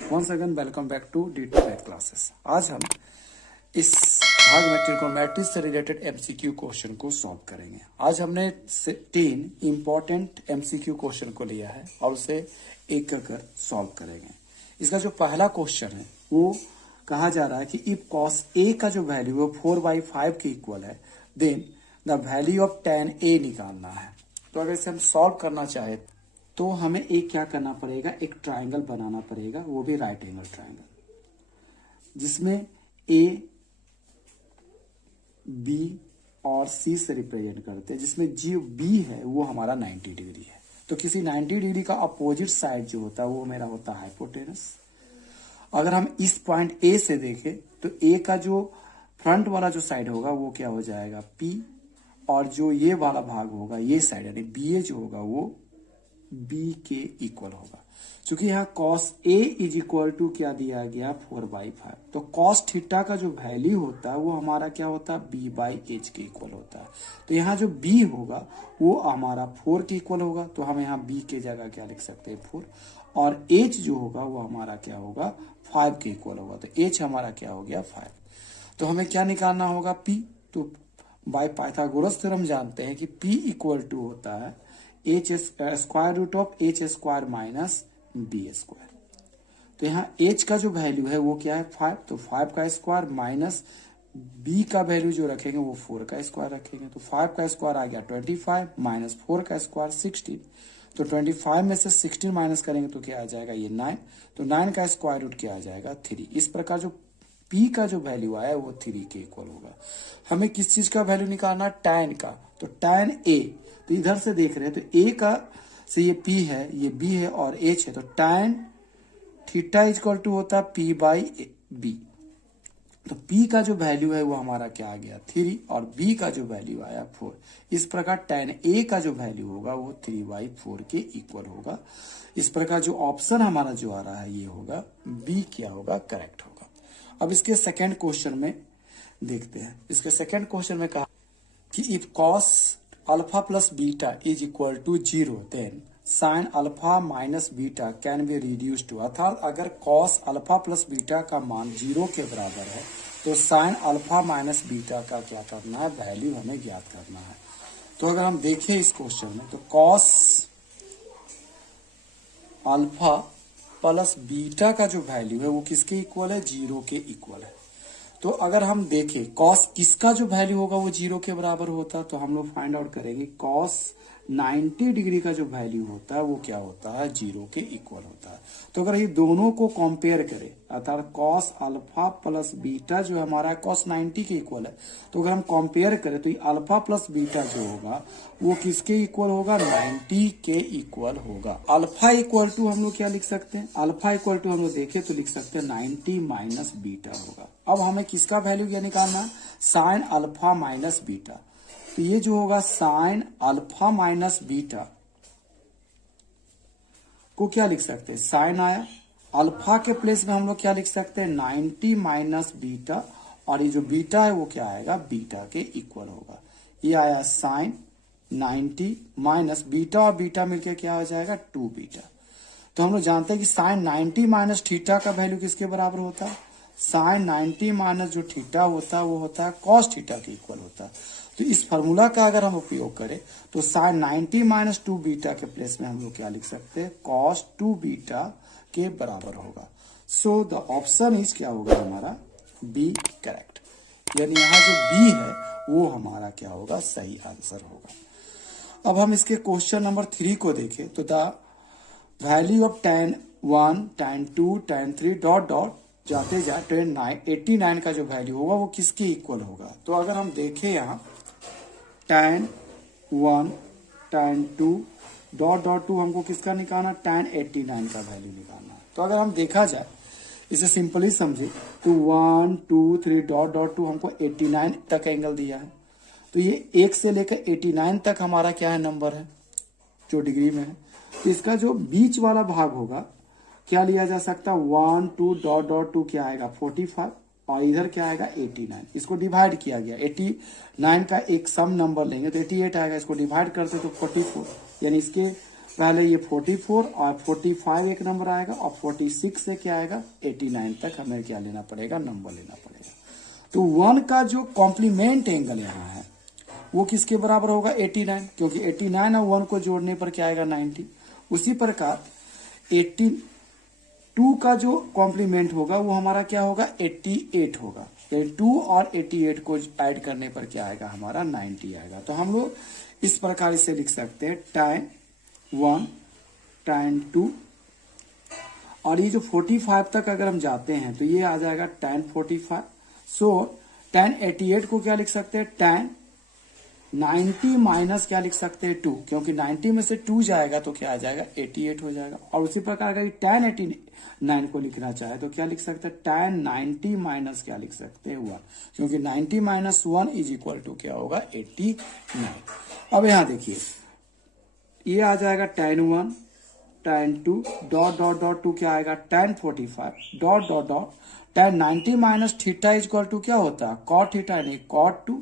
Once again welcome back to D2 math classes. आज हम इस भाग में ट्रिगोनोमेट्री से रिलेटेड एमसीक्यू क्वेश्चन को सॉल्व करेंगे। आज हमने 3 इंपॉर्टेंट एमसीक्यू क्वेश्चन को लिया है और उसे एक कर सॉल्व करेंगे। इसका जो पहला क्वेश्चन है वो कहा जा रहा है कि इफ cos a का जो वैल्यू है 4/5 के इक्वल है, then the value of tan a निकालना है। तो अगर इसे हम सॉल्व करना चाहे तो हमें एक क्या करना पड़ेगा, एक ट्रायंगल बनाना पड़ेगा, वो भी राइट एंगल ट्रायंगल, जिसमें ए बी और सी से रिप्रेजेंट करते हैं, जिसमें जो बी है वो हमारा 90 डिग्री है। तो किसी 90 डिग्री का अपोजिट साइड जो होता है वो मेरा होता है हाइपोटेनस। अगर हम इस पॉइंट ए से देखें तो ए का जो फ्रंट वाला जो साइड होगा वो क्या हो जाएगा पी, और जो ये वाला भाग होगा ये साइड यानी बी ए जो होगा वो बी के इक्वल होगा। क्योंकि यहाँ cos a is equal to क्या दिया गया 4/5, तो cos थीटा का जो वैल्यू होता है वो हमारा क्या होता है b/h के इक्वल होता है। तो यहाँ जो b होगा वो हमारा 4 के इक्वल होगा, तो हम यहाँ b के जगह क्या लिख सकते हैं 4, और h जो होगा वो हमारा क्या होगा 5 के इक्वल होगा। तो h हमारा क्या हो गया 5। तो हमें क्या निकालना होगा p। तो बाय पाइथागोरस थ्योरम जानते हैं कि p इक्वल टू होता है h square root of h square minus b square. तो यहाँ h का जो वैल्यू है वो क्या है 5, तो 5 का स्क्वायर माइनस b का वैल्यू जो रखेंगे वो 4 का स्क्वायर रखेंगे। तो 5 का स्क्वायर आ गया 25 माइनस 4 का स्क्वायर 16। तो 25 में से 16 माइनस करेंगे तो क्या आ जाएगा ये 9। तो 9 का स्क्वायर रूट क्या आ जाएगा 3। इस प्रकार जो p का जो वैल्यू आया वो 3 के इक्वल होगा। हमें किस चीज का वैल्यू निकालना tan का, तो tan a, तो इधर से देख रहे हैं तो a का से ये p है, ये b है और h है, तो tan थीटा इक्वल टू होता है p/b। तो p का जो वैल्यू है वो हमारा क्या आ गया 3 और b का जो वैल्यू आया 4। इस प्रकार tan a का जो वैल्यू होगा वो 3/4 के इक्वल होगा। इस प्रकार जो ऑप्शन हमारा जो आ रहा है ये होगा b क्या होगा करेक्ट होगा। अब इसके सेकेंड क्वेश्चन में देखते हैं। इसके सेकेंड क्वेश्चन में कहा कि if cos alpha plus beta is equal to 0 then sine alpha minus beta can be reduce to, अर्थात अगर cos अल्फा प्लस बीटा का मान 0 के बराबर है तो साइन अल्फा माइनस बीटा का क्या करना है वैल्यू हमें ज्ञात करना है। तो अगर हम देखें इस क्वेश्चन में तो cos अल्फा प्लस बीटा का जो वैल्यू है वो किसके इक्वल है 0 के इक्वल है। तो अगर हम देखें cos किसका जो वैल्यू होगा वो 0 के बराबर होता है, तो हम लोग फाइंड आउट करेंगे cos 90 डिग्री का जो वैल्यू होता है वो क्या होता है 0 के इक्वल होता है। तो अगर ये दोनों को कंपेयर करें अर्थात cos अल्फा प्लस बीटा जो हमारा cos 90 के इक्वल है, तो अगर हम कंपेयर करें तो ये अल्फा प्लस बीटा जो होगा वो किसके इक्वल होगा 90 के इक्वल होगा। अल्फा इक्वल टू हम लोग क्या लिख सकते हैं, अल्फा इक्वल टू हम लोग देखें तो लिख सकते हैं 90 माइनस बीटा होगा। अब हमें किसका वैल्यू क्या निकालना है साइन अल्फा माइनस बीटा। तो ये जो होगा साइन अल्फा माइनस बीटा को क्या लिख सकते हैं, साइन आया, अल्फा के प्लेस में हम लोग क्या लिख सकते हैं 90 माइनस बीटा, और ये जो बीटा है वो क्या आएगा बीटा के इक्वल होगा। ये आया साइन 90 माइनस बीटा और बीटा मिलके क्या हो जाएगा 2 बीटा। तो हम लोग जानते हैं कि साइन 90 माइनस थीटा का वैल्यू किसके बराबर होता है, साइन 90 माइनस जो थीटा होता है वो होता है कॉस थीटा के इक्वल होता है। तो इस फार्मूला का अगर हम उपयोग करें तो साइन 90 माइनस 2 बीटा के प्लेस में हम लोग क्या लिख सकते हैं कॉस 2 बीटा के बराबर होगा। सो द ऑप्शन इज क्या होगा हमारा बी करेक्ट, यानी यहाँ जो बी है वो हमारा क्या होगा सही आंसर होगा। अब हम इसके क्वेश्चन नंबर 3 को देखें तो the value of tan 1 tan 2 tan 3 dot dot जाते जाते 89 का जो वैल्यू होगा वो किसके इक्वल होगा। तो अगर हम देखें यहाँ tan 1 tan 2 डॉट डॉट 2 हमको किसका निकालना tan 89 का वैल्यू निकालना है। तो अगर हम देखा जाए इसे सिंपली समझे तो 1 2 3 डॉट डॉट 2 हमको 89 तक एंगल दिया है, तो ये 1 से लेकर 89 तक हमारा क्या है नंबर है जो डिग्री में है। तो इसका जो बीच वाला भाग होगा क्या लिया जा सकता है 1 2 डॉट डॉट 2 क्या आएगा 45 और इधर क्या आएगा 89। इसको डिवाइड किया गया 89 का एक सम नंबर लेंगे तो 88 आएगा, इसको डिवाइड करते तो 44, यानी इसके पहले ये 44 और 45 एक नंबर आएगा और 46 से क्या आएगा 89 तक हमें क्या लेना पड़ेगा, नंबर लेना पड़ेगा। तो 1 का जो कॉम्प्लीमेंट एंगल यहाँ है वो किसके बराबर होगा 89, क्योंकि 89 और 1 को जोड़ने पर क्या आएगा 90। उसी प्रकार 82 का जो कॉम्प्लीमेंट होगा वो हमारा क्या होगा 88 होगा। 2 और 88 को ऐड करने पर क्या आएगा हमारा 90 आएगा। तो हम लोग इस प्रकार इसे लिख सकते हैं tan 1 tan 2, और ये जो 45 तक अगर हम जाते हैं तो ये आ जाएगा tan 45। सो tan 88 को क्या लिख सकते हैं tan 90 माइनस क्या लिख सकते हैं 2, क्योंकि 90 में से 2 जाएगा तो क्या आ जाएगा 88 हो जाएगा। और उसी प्रकार अगर tan 89 को लिखना चाहे तो क्या लिख सकते हैं tan 90 माइनस क्या लिख सकते हैं 1, क्योंकि 90 माइनस 1 इज इक्वल टू क्या होगा 89। अब यहां देखिए ये आ जाएगा tan 1 tan 2 dot dot dot 2 क्या आएगा tan 45 dot dot dot tan 90 minus theta is equal to क्या होता है cot थीटा यानी cot 2,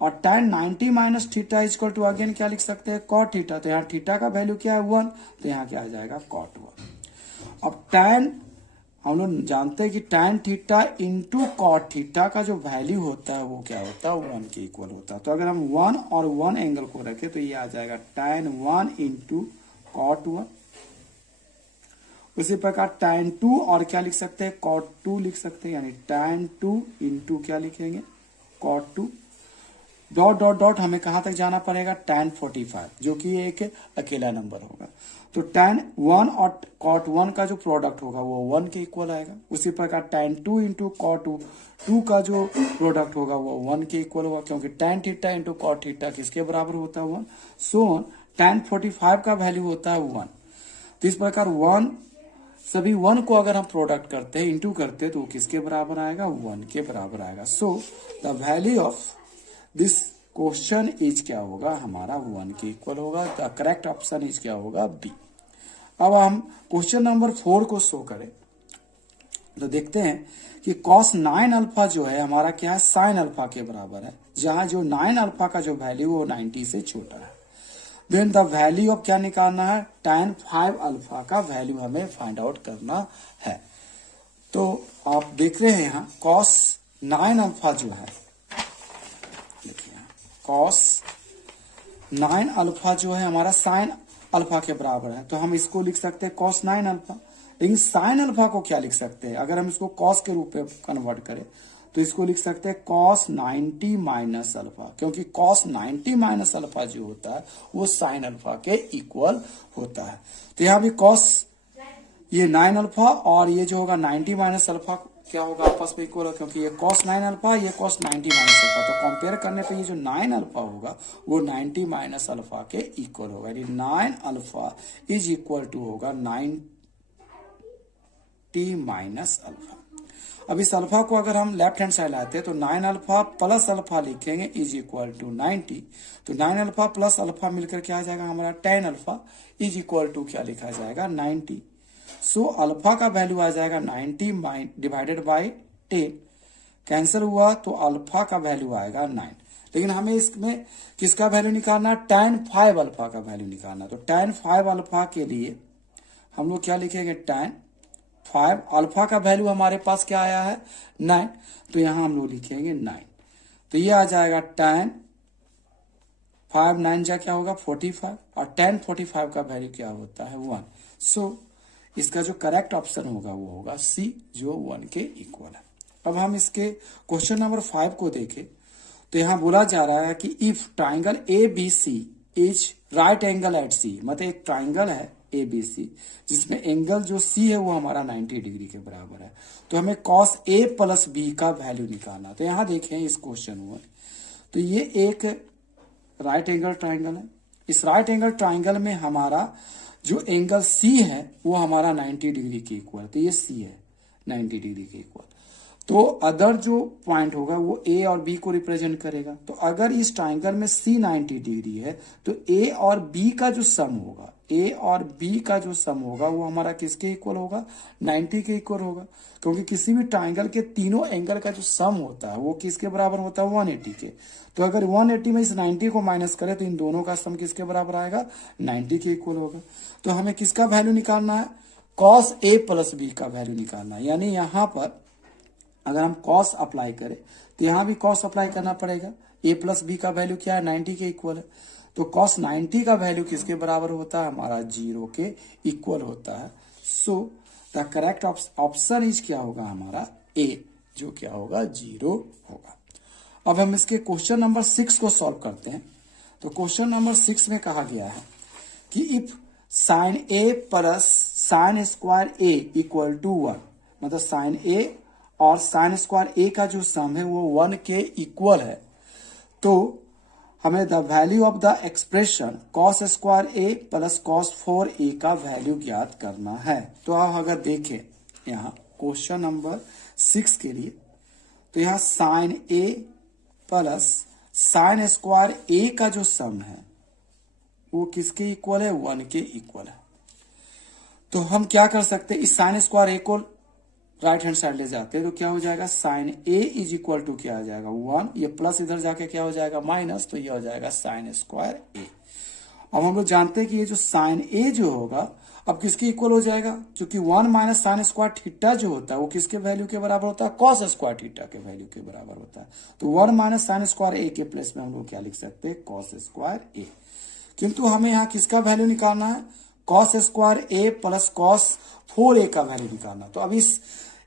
और tan 90 minus theta is equal to again क्या लिख सकते हैं cot थीटा। तो यहाँ थीटा का वैल्यू क्या है 1, तो यहाँ क्या आ जाएगा cot 1। अब tan हम लोग जानते हैं कि tan theta into cot theta का जो वैल्यू होता है वो क्या होता है 1 के इक्वल होता है। तो अगर हम 1 और 1 एंगल को रखें तो ये आ जाएगा tan 1 इंटू cot 1। उसी प्रकार tan 2 और क्या लिख सकते हैं cot 2 लिख सकते हैं, यानी tan 2 इंटू क्या लिखेंगे cot 2 डॉट डॉट डॉट हमें कहां तक जाना पड़ेगा tan 45 जो कि एक अकेला नंबर होगा। तो tan 1 और cot 1 का जो प्रोडक्ट होगा वो 1 के इक्वल आएगा। उसी प्रकार tan 2 इंटू cot 2 का जो प्रोडक्ट होगा वो 1 के इक्वल होगा, क्योंकि tan theta into cot theta किसके बराबर होता है 1। सो tan 45 का वैल्यू होता है 1। तो इस प्रकार 1 सभी 1 को अगर हम प्रोडक्ट करते हैं इंटू करते हैं तो वो किसके बराबर आएगा 1 के बराबर आएगा। So the value of this question is क्या होगा हमारा 1 के इक्वल होगा। द करेक्ट ऑप्शन इज क्या होगा बी। अब हम क्वेश्चन नंबर 4 को शो करें तो देखते हैं कि cos 9 अल्फा जो है हमारा क्या है sin अल्फा के बराबर है, जहां जो 9 अल्फा का जो वैल्यू वो 90 से छोटा है। देन द वैल्यू ऑफ क्या निकालना है tan 5 अल्फा का वैल्यू हमें फाइंड आउट करना है। तो आप देख रहे हैं यहाँ cos 9 अल्फा जो है, cos 9 अल्फा जो है हमारा sin अल्फा के बराबर है, तो हम इसको लिख सकते हैं cos 9 अल्फा। लेकिन sin अल्फा को क्या लिख सकते हैं, अगर हम इसको cos के रूप में कन्वर्ट करें तो इसको लिख सकते हैं cos 90 माइनस अल्फा, क्योंकि cos 90 माइनस अल्फा जो होता है वो sin अल्फा के इक्वल होता है। तो यहाँ भी cos ये 9 अल्फा और ये जो होगा 90 माइनस अल्फा क्या होगा आपस में इक्वल, क्योंकि ये cos 9 अल्फा ये cos 90 माइनस अल्फा। तो कंपेयर करने पे ये जो 9 अल्फा होगा वो 90 माइनस अल्फा के इक्वल होगा, यानी 9 अल्फा इज इक्वल टू होगा 90 माइनस अल्फा। अब इस अल्फा को अगर हम लेफ्ट हैंड साइड लाते हैं तो 9 अल्फा प्लस अल्फा लिखेंगे इज इक्वल टू 90। तो 9 अल्फा प्लस अल्फा मिलकर क्या आ जाएगा हमारा tan alpha is equal to क्या लिखा जाएगा 90। सो अल्फा का वैल्यू आ जाएगा 90 डिवाइडेड बाई 10, कैंसिल हुआ तो अल्फा का वैल्यू आएगा 9। लेकिन हमें इसमें किसका वैल्यू निकालना है tan 5 अल्फा का वैल्यू निकालना। तो tan 5 अल्फा के लिए हम लोग क्या लिखेंगे tan 5 अल्फा का वैल्यू हमारे पास क्या आया है 9, तो यहां हम लोग लिखेंगे 9। तो ये आ जाएगा tan 5 9 जा क्या होगा 45 और tan 45 का वैल्यू क्या होता है 1। सो इसका जो करेक्ट ऑप्शन होगा वो होगा सी जो 1 के इक्वल है। अब हम इसके क्वेश्चन नंबर 5 को देखें तो यहां बोला जा रहा है कि if triangle ABC is right angle at C, मतलब एक ट्राइंगल है ABC जिसमें एंगल जो C है वो हमारा 90 डिग्री के बराबर है, तो हमें cos A प्लस B का वैल्यू निकालना। तो यहां देखें इस क्वेश्चन में तो ये एक राइट एंगल ट्राइंगल है। इस राइट एंगल ट्राइंगल में हमारा जो एंगल C है वो हमारा 90 डिग्री के इक्वल, तो ये C है 90 डिग्री के इक्वल। तो अदर जो पॉइंट होगा वो ए और बी को रिप्रेजेंट करेगा। तो अगर इस ट्राइंगल में सी 90 डिग्री है तो ए और बी का जो सम होगा, ए और बी का जो सम होगा वो हमारा किसके इक्वल होगा, 90 के इक्वल होगा। क्योंकि किसी भी ट्राइंगल के तीनों एंगल का जो सम होता है वो किसके बराबर होता है, 180 के। तो अगर 180 में इस 90 को माइनस करें तो इन दोनों का सम किसके बराबर आएगा, 90 के इक्वल होगा। तो हमें किसका वैल्यू निकालना है, कॉस ए प्लस बी का वैल्यू निकालना है। यानी यहां पर अगर हम कॉस अप्लाई करें तो यहां भी कॉस अप्लाई करना पड़ेगा। ए प्लस बी का वैल्यू क्या है, 90 के इक्वल है। तो कॉस 90 का वैल्यू किसके बराबर होता है, हमारा 0 के इक्वल होता है। So the correct option is क्या होगा हमारा ए, जो क्या होगा 0 होगा। अब हम इसके क्वेश्चन नंबर 6 को सॉल्व करते हैं। तो क्वेश्चन नंबर 6 में कहा गया है कि if sine A plus sine square A equal to 1, मतलब साइन ए और साइन स्क्वायर ए का जो सम है वो 1 के इक्वल है, तो हमें the value of the expression cos square A plus cos 4a का वैल्यू ज्ञात करना है। तो आप अगर देखें यहाँ क्वेश्चन नंबर 6 के लिए, तो यहाँ sign A plus sine square ए का जो सम है वो किसके इक्वल है, 1 के इक्वल है। तो हम क्या कर सकते हैं, इस साइन स्क्वायर ए को राइट हैंड साइड ले जाते हैं तो क्या हो जाएगा, sine A is equal to क्या हो जाएगा 1, ये प्लस इधर जाके क्या हो जाएगा माइनस, तो ये हो जाएगा साइन स्क्वायर ए। अब हम लोग जानते हैं कि ये जो साइन ए जो होगा अब किसके इक्वल हो जाएगा, क्योंकि 1 माइनस साइन स्क्वायर थीटा जो होता है वो किसके वैल्यू के बराबर होता है, कॉस स्क्वायर थीटा के वैल्यू के बराबर होता है। तो 1 माइनस साइन स्क्वायर ए के प्लेस में हम लोग क्या लिख सकते हैं, कॉस स्क्वायर ए। किंतु हमें यहाँ किसका वैल्यू निकालना है, कॉस स्क्वायर ए प्लस कॉस 4a का वैल्यू निकालना। तो अब इस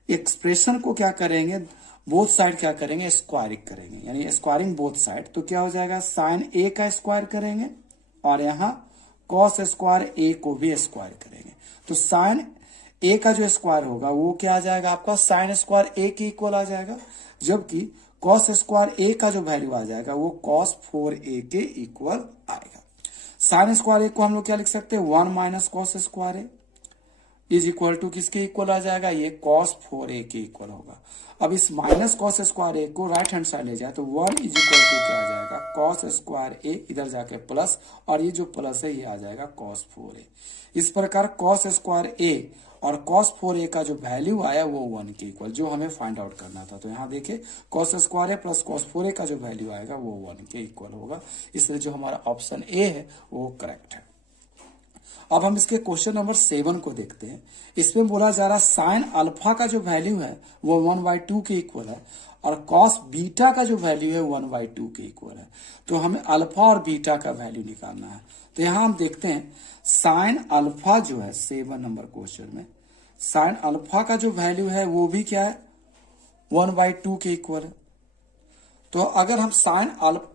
एक्सप्रेशन को क्या करेंगे, बोथ साइड क्या करेंगे, स्क्वायरिंग करेंगे, यानी स्क्वायरिंग बोथ साइड। तो क्या हो जाएगा, साइन ए का स्क्वायर करेंगे और यहाँ कॉस स्क्वायर ए को भी स्क्वायर करेंगे। तो साइन ए का जो स्क्वायर होगा वो क्या आ जाएगा आपका, साइन स्क्वायर ए के इक्वल आ जाएगा, जबकि कॉस स्क्वायर ए का जो वैल्यू आ जाएगा वो कॉस 4a के इक्वल आएगा। साइन स्क्वायर ए को हम लोग क्या लिख सकते हैं, 1 minus cos square A is equal to किसके इक्वल आ जाएगा, ये कॉस 4a के इक्वल होगा। अब इस माइनस कॉस स्क्वायर ए को राइट हैंड साइड ले जाए तो 1 इज इक्वल टू क्या आ जाएगा, कॉस स्क्वायर ए, इधर जाके प्लस, और ये जो प्लस है ये आ जाएगा कॉस 4a। इस प्रकार कॉस स्क्वायर ए और कॉस 4a का जो वैल्यू आया वो 1 के इक्वल, जो हमें फाइंड आउट करना था। तो यहाँ देखिए कॉस स्क्वायर ए प्लस कॉस 4a का जो वैल्यू आएगा वो 1 के इक्वल होगा, इसलिए जो हमारा ऑप्शन ए है वो करेक्ट है। अब हम इसके क्वेश्चन नंबर 7 को देखते हैं। इसमें बोला जा रहा है साइन अल्फा का जो वैल्यू है वो 1/2 के इक्वल है और कॉस बीटा का जो वैल्यू है 1/2 के इक्वल है। तो हमें अल्फा और बीटा का वैल्यू निकालना है। तो यहां हम देखते हैं साइन अल्फा जो है 7 नंबर क्वेश्चन में, साइन अल्फा का जो वैल्यू है वो भी क्या है, 1/2 के इक्वल है। तो अगर हम साइन अल्फा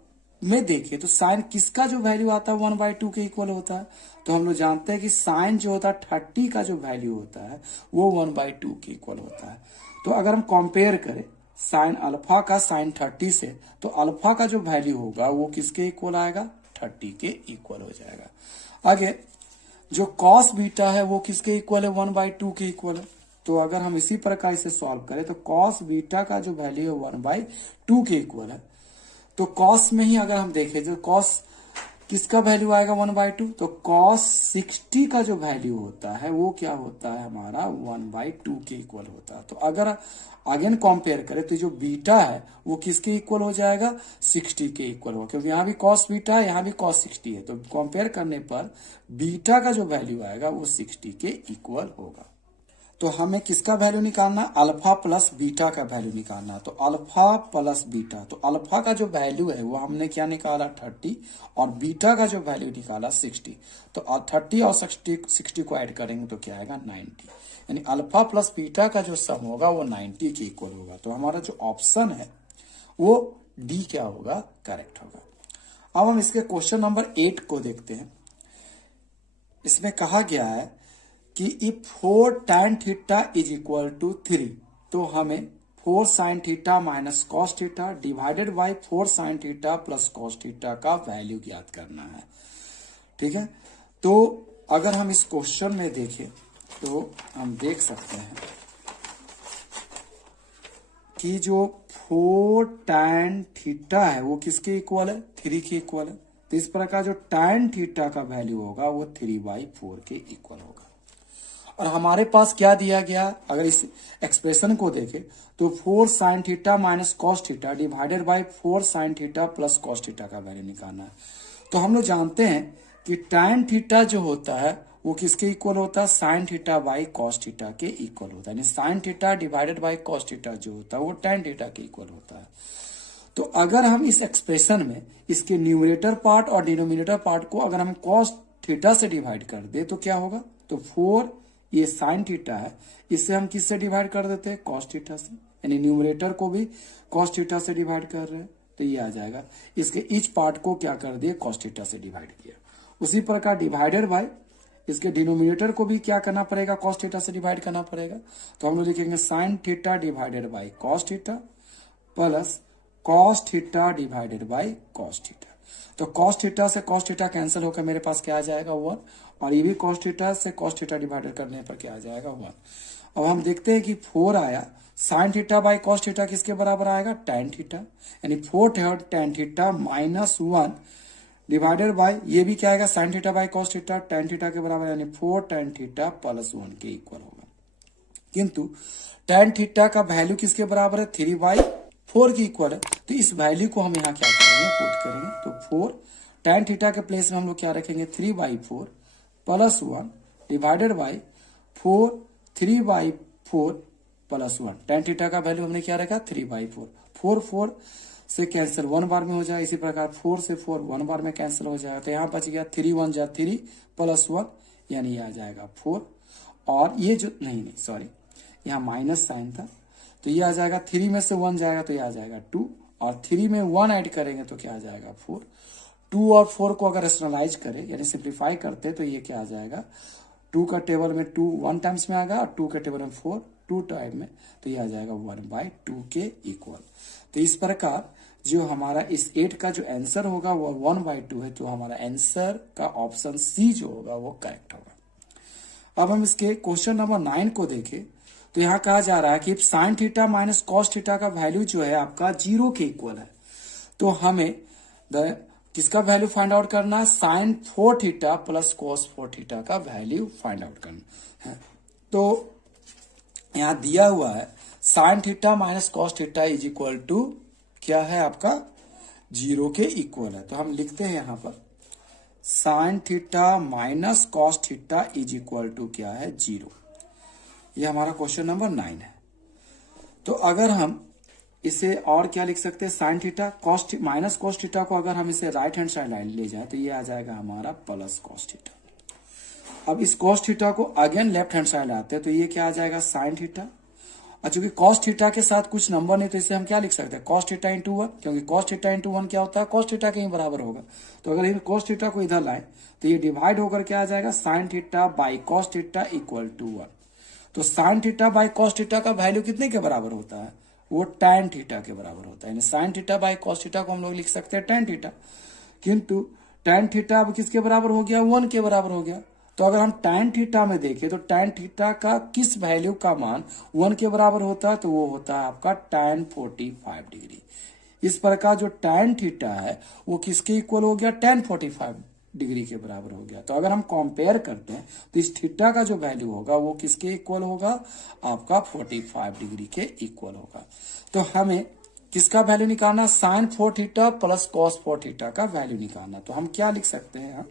में देखें तो साइन किसका जो वैल्यू आता है 1/2 के इक्वल होता है। तो हम लोग जानते हैं कि साइन जो होता है 30 का जो वैल्यू होता है वो 1/2 के इक्वल होता है। तो अगर हम कंपेयर करें साइन अल्फा का साइन 30 से, तो अल्फा का जो वैल्यू होगा वो किसके इक्वल आएगा, 30 के इक्वल हो जाएगा। आगे जो कॉस बीटा है वो किसके इक्वल है, 1/2 के इक्वल है। तो अगर हम इसी प्रकार इसे सॉल्व करें तो कॉस बीटा का जो वैल्यू है 1/2 के इक्वल है। तो कॉस में ही अगर हम देखें तो कॉस किसका वैल्यू आएगा 1/2, तो कॉस 60 का जो वैल्यू होता है वो क्या होता है हमारा 1/2 के इक्वल होता है। तो अगर अगेन कंपेयर करें तो जो बीटा है वो किसके इक्वल हो जाएगा, 60 के इक्वल होगा, क्योंकि यहाँ भी कॉस बीटा है यहाँ भी कॉस 60 है। तो कंपेयर करने पर बीटा का जो वैल्यू आएगा वो 60 के इक्वल होगा। तो हमें किसका वैल्यू निकालना, अल्फा प्लस बीटा का वैल्यू निकालना। तो अल्फा प्लस बीटा, तो अल्फा का जो वैल्यू है वो हमने क्या निकाला 30 और बीटा का जो वैल्यू निकाला 60। तो 30 और 60 को ऐड करेंगे तो क्या आएगा 90, यानी अल्फा प्लस बीटा का जो सम होगा वो 90 के इक्वल होगा। तो हमारा जो ऑप्शन है वो डी क्या होगा, करेक्ट होगा। अब हम इसके क्वेश्चन नंबर 8 को देखते हैं। इसमें कहा गया है कि if 4 tan theta is equal to 3, तो हमें 4 sin theta minus cos theta divided by 4 sin theta plus cos theta का वैल्यू ज्ञात करना है। ठीक है, तो अगर हम इस क्वेश्चन में देखें तो हम देख सकते हैं कि जो 4 tan थीटा है वो किसके इक्वल है, 3 के इक्वल है। तो इस प्रकार जो tan थीटा का वैल्यू होगा वो 3/4 के इक्वल होगा। और हमारे पास क्या दिया गया, अगर इस एक्सप्रेशन को देखें तो 4 sin theta minus cos theta divided by 4 sin theta plus cos theta का वैल्यू निकालना है। तो हम लोग जानते हैं कि tan थीटा जो होता है वो किसके इक्वल होता है, sin theta by cos theta के इक्वल होता है। यानी sin theta divided by cos theta जो होता है वो tan थीटा के इक्वल होता है। तो अगर हम इस एक्सप्रेशन में इसके न्यूमरेटर पार्ट और डिनोमिनेटर पार्ट को अगर हम कॉस थीटा से डिवाइड कर दे तो क्या होगा, तो 4 ये साइन थीटा है, इससे हम किससे डिवाइड कर देते हैं, कॉस थीटा से। यानी न्यूमरेटर को भी कॉस थीटा से डिवाइड कर रहे हैं तो ये आ जाएगा। इसके इच पार्ट को क्या कर दिए, कॉस थीटा से डिवाइड किया। उसी प्रकार डिवाइडेड बाय इसके डिनोमिनेटर को भी क्या करना पड़ेगा, कॉस थीटा से डिवाइड करना पड़ेगा। तो हम लोग लिखेंगे sine theta divided by cos theta plus cos theta divided by cos theta. तो कॉस थीटा से कॉस थीटा कैंसिल होकर मेरे पास क्या आ जाएगा 1, और ये भी कॉस थीटा से कॉस थीटा डिवाइडेड करने पर क्या आ जाएगा 1। अब हम देखते हैं कि 4 आया, sign theta by cos theta किसके बराबर आएगा, tan थीटा। यानी 4 tan theta minus 1 divided by ये भी क्या आएगा, sign theta by cos theta tan theta के बराबर, यानी 4 tan थीटा प्लस 1 के इक्वल होगा। किंतु tan थीटा का वैल्यू किसके बराबर है, 3/4 के इक्वल है। तो इस वैल्यू को हम यहाँ क्या करेंगे, पुट करेंगे। तो 4 tan थीटा के प्लेस में हम लोग क्या रखेंगे, 3/4 plus 1 divided by 4 3/4 plus 1। tan theta का वैल्यू हमने क्या रखा, 3/4। 4 से कैंसिल 1 बार में हो जाए, इसी प्रकार 4 से 4 1 बार में कैंसिल हो जाएगा। तो यहाँ बच गया 3 1 जा 3 प्लस 1, यानी ये आ जाएगा 4। और ये जो नहीं सॉरी यहाँ माइनस साइन था, तो ये आ जाएगा 3 में से 1 जाएगा तो ये आ जाएगा 2, और 3 में 1 ऐड करेंगे तो क्या आ जाएगा 4। 2 और 4 को अगर रेशनलाइज करें यानी सिंप्लीफाई करते तो ये क्या आ जाएगा, 2 का टेबल में 2 1 टाइम्स में आएगा और 2 के टेबल में 4 2 टाइम में, तो ये आ जाएगा 1/2 के इक्वल। तो इस प्रकार जो हमारा इस 8 का जो आंसर होगा वो 1/2 है। तो हमारा आंसर का ऑप्शन सी जो होगा वो करेक्ट होगा। अब हम इसके क्वेश्चन नंबर 9 को देखें तो यहाँ कहा जा रहा है कि sign theta minus cos theta का वैल्यू जो है आपका 0 के इक्वल है। तो हमें किसका वैल्यू फाइंड आउट करना है, sine 4 theta plus cos 4 theta का वैल्यू फाइंड आउट करना है। तो यहाँ दिया हुआ है sine theta minus cos theta is equal to क्या है आपका 0 के इक्वल है। तो हम लिखते हैं यहाँ पर sine theta minus cos theta is equal to क्या है 0। ये हमारा क्वेश्चन नंबर 9 है। तो अगर हम इसे और क्या लिख सकते हैं, sign theta minus cos theta को अगर हम इसे राइट हैंड साइड लाइन ले जाए तो ये आ जाएगा हमारा प्लस कॉस थीटा। अब इस कॉस थीटा को अगेन लेफ्ट हैंड साइड लाते हैं तो ये क्या आ जाएगा साइन थीटा। और चूंकि कॉस थीटा के साथ कुछ नंबर नहीं तो इसे हम क्या लिख सकते हैं, कॉस थीटा इंटू 1, क्योंकि कॉस थीटा इंटू 1 क्या होता है, कॉस थीटा के ही बराबर होगा। तो अगर इन कॉस थीटा को इधर लाए तो ये डिवाइड होकर क्या आ जाएगा, sine theta by cos theta equal to 1। तो sine theta by cos theta का वैल्यू कितने के बराबर होता है, वो tan थीटा के बराबर होता है। यानी sign theta by cos theta को हम लोग लिख सकते हैं tan थीटा। किंतु tan थीटा अब किसके बराबर हो गया, 1 के बराबर हो गया। तो अगर हम tan थीटा में देखें तो tan थीटा का किस वैल्यू का मान 1 के बराबर होता है, तो वो होता है आपका tan 45 डिग्री। इस प्रकार जो tan थीटा है वो किसके इक्वल हो गया, tan 45 डिग्री के बराबर हो गया। तो अगर हम कंपेयर करते हैं तो इस थीटा का जो वैल्यू होगा वो किसके इक्वल होगा, आपका 45 डिग्री के इक्वल होगा। तो हमें किसका वैल्यू निकालना, sine 4 theta plus cos 4 theta का वैल्यू निकालना। तो हम क्या लिख सकते हैं यहाँ,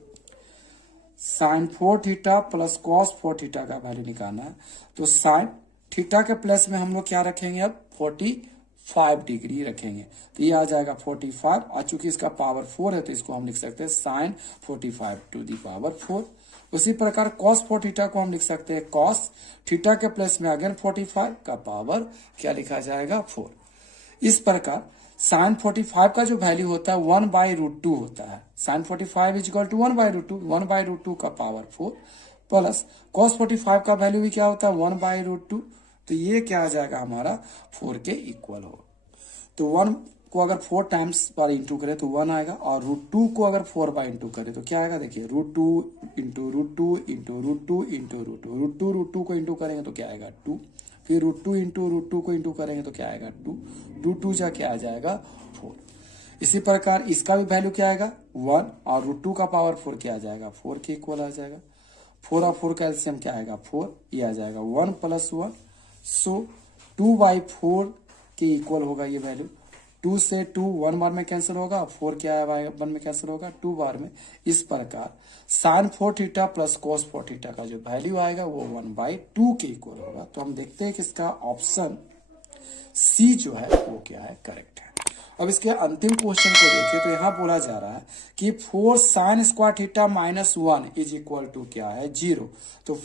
sine 4 theta plus cos 4 theta का वैल्यू निकालना है। तो साइन थीटा के प्लस में हम लोग क्या रखेंगे, अब 45 डिग्री रखेंगे। तो ये आ जाएगा 45, और चूंकि इसका पावर 4 है तो इसको हम लिख सकते हैं साइन 45 टू दी पावर 4। उसी प्रकार कॉस 4 थीटा को हम लिख सकते हैं कॉस थीटा के प्लस में अगेन 45 का पावर क्या लिखा जाएगा 4। इस प्रकार साइन 45 का जो वैल्यू होता है 1/√2 होता है। साइन 45 इज इक्वल टू 1/√2, 1/√2 का पावर 4 प्लस कॉस 45 का वैल्यू भी क्या होता है 1/√2। तो ये क्या आ जाएगा हमारा 4 के इक्वल हो। तो 1 को अगर 4 टाइम्स पर इंटू करें तो 1 आएगा, और √2 को अगर 4 बाय इंटू करें तो क्या आएगा, देखिए √2 इंटू √2 इंटू √2 इंटू √2 को इंटू करेंगे तो क्या आएगा 2, फिर √2 इंटू √2 को इंटू करेंगे तो क्या आएगा 2, 2 जा क्या आ जाएगा 4। इसी प्रकार इसका भी वैल्यू क्या आएगा 1 और √2 का पावर 4 क्या आ जाएगा 4 के इक्वल आ जाएगा। 4 और 4 का एलसीएम क्या आएगा 4, ये आ जाएगा 1 + 1, सो 2/4 के इक्वल होगा ये वैल्यू। 2 से 2 1 बार में कैंसिल होगा, 4 क्या है 1 में कैंसिल होगा 2 बार में। इस प्रकार sin 4 theta plus cos 4 theta का जो वैल्यू आएगा वो 1/2 के इक्वल होगा। तो हम देखते हैं कि इसका ऑप्शन सी जो है वो क्या है करेक्ट है। अब इसके अंतिम क्वेश्चन को देखिए तो यहाँ बोला जा रहा है कि 4 sin square theta -1 is equal to क्या है 0। तो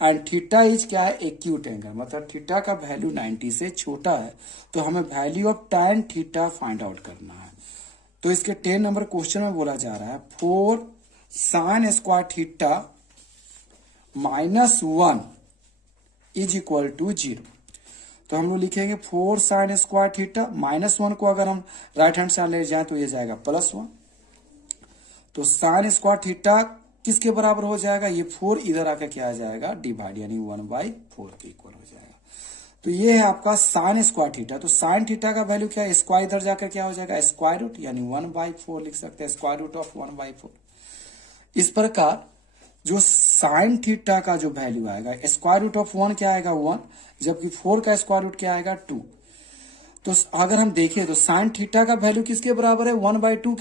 एंड थीटा इज क्या है एक्यूट एंगल, मतलब थीटा का वैल्यू 90 से छोटा है। तो हमें value of tan theta find out करना है। तो इसके 10 नंबर क्वेश्चन में बोला जा रहा है 4 sin square theta -1 is equal to 0। तो हम लोग लिखेंगे 4 sin स्क्वायर थीटा -1 को अगर हम राइट हैंड साइड ले जाए तो ये जाएगा +1। तो sin स्क्वायर थीटा किसके बराबर हो जाएगा, ये 4 इधर आकर क्या आ जाएगा डिवाइड, यानी 1/4 के इक्वल हो जाएगा। तो ये है आपका sin स्क्वायर थीटा। तो sin थीटा का वैल्यू क्या है, स्क्वायर इधर जाकर क्या हो जाएगा स्क्वायर रूट, यानी 1/4 लिख सकते हैं, स्क्वायर रूट ऑफ 1/4। इस प्रकार जो sin थीटा का जो वैल्यू आएगा स्क्वायर रूट ऑफ 1 क्या आएगा 1, जबकि 4 का स्क्वायर रूट क्या आएगा 2। तो अगर हम देखें तो sin थीटा का वैल्यू किसके बराबर है 1/2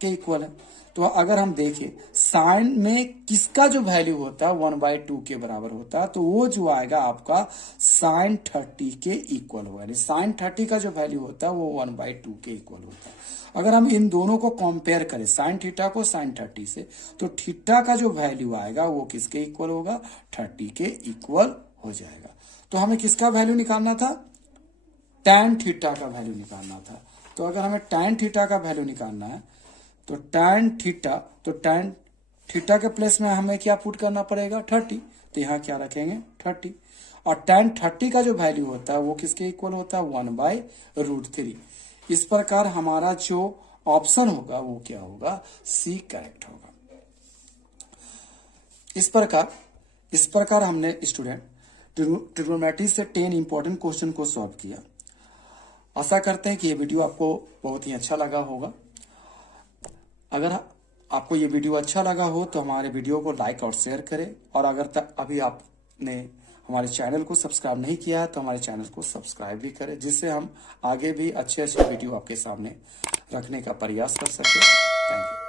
के इक्वल है। तो अगर हम देखें साइन में किसका जो वैल्यू होता है 1/2 के बराबर होता है, तो वो जो आएगा आपका sin 30 के इक्वल होगा, यानी sin 30 का जो वैल्यू होता है वो 1/2 के इक्वल होता है। अगर हम इन दोनों को कंपेयर करें sin थीटा को sin 30 से, तो थीटा का जो वैल्यू आएगा वो किसके इक्वल होगा 30 के इक्वल हो जाएगा। तो हमें किसका वैल्यू निकालना था tan थीटा का वैल्यू निकालना था। तो अगर हमें tan थीटा का वैल्यू निकालना है तो tan थीटा के प्लेस में हमें क्या पुट करना पड़ेगा 30। तो यहाँ क्या रखेंगे 30, और tan 30 का जो वैल्यू होता है वो किसके इक्वल होता है 1/√3। इस प्रकार हमारा जो ऑप्शन होगा वो क्या होगा सी करेक्ट होगा। इस प्रकार हमने स्टूडेंट ट्रिग्नोमेट्री से 10 इंपॉर्टेंट क्वेश्चन को सॉल्व किया। आशा करते हैं कि ये वीडियो आपको बहुत ही अच्छा लगा होगा। अगर आपको ये वीडियो अच्छा लगा हो तो हमारे वीडियो को लाइक और शेयर करें, और अगर तक अभी आपने हमारे चैनल को सब्सक्राइब नहीं किया है तो हमारे चैनल को सब्सक्राइब भी करें, जिससे हम आगे भी अच्छे वीडियो आपके सामने रखने का प्रयास कर सकें। Thank you.